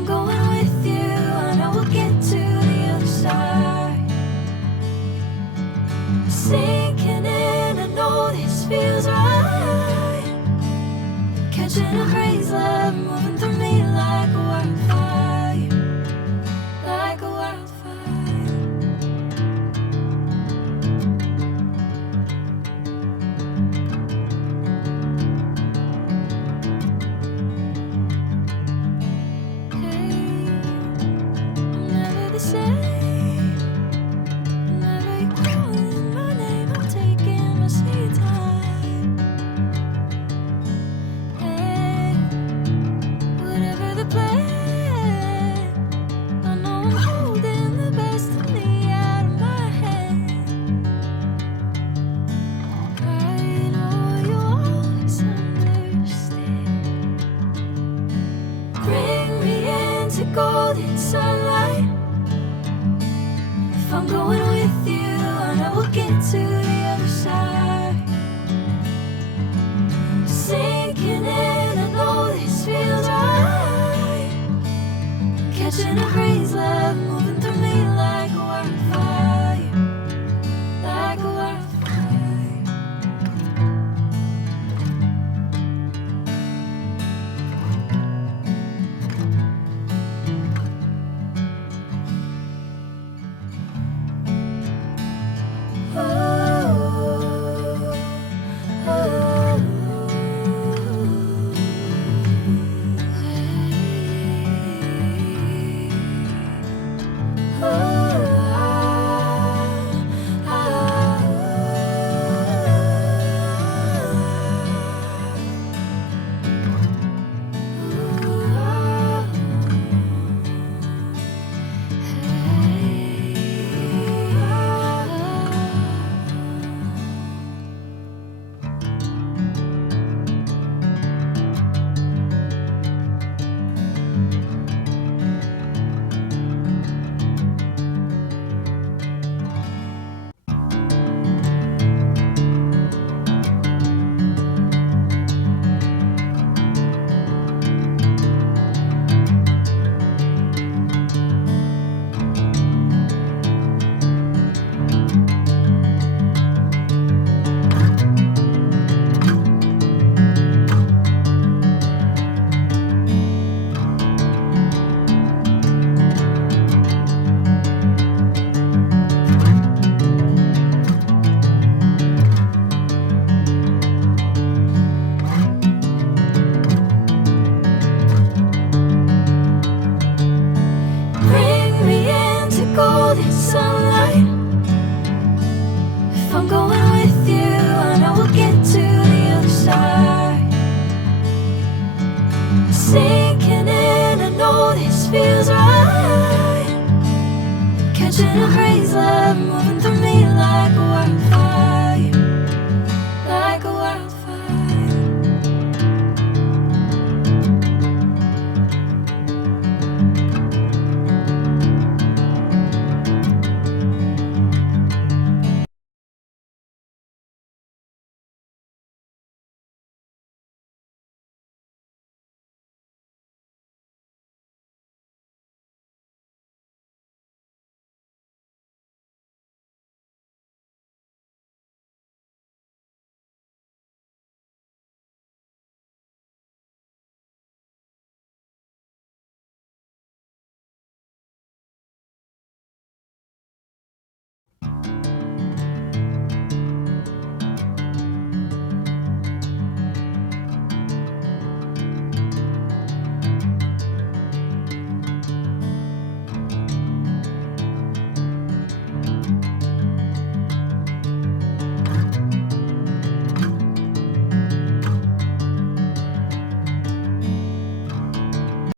I'm going with you, I know we'll get to the other side. Sinking in, I know this feels right. Catching a crazy love, moving through me like a wildfire, like a wildfire. Golden sunlight. If I'm going with you, I know we'll get to the other side. Sinking in, I know this feels right. Catching a crazy love, moving through me like a wildfire, like a wildfire. Sunlight. If I'm going with you, I know we'll get to the other side. Sinking in, I know this feels right. Catching a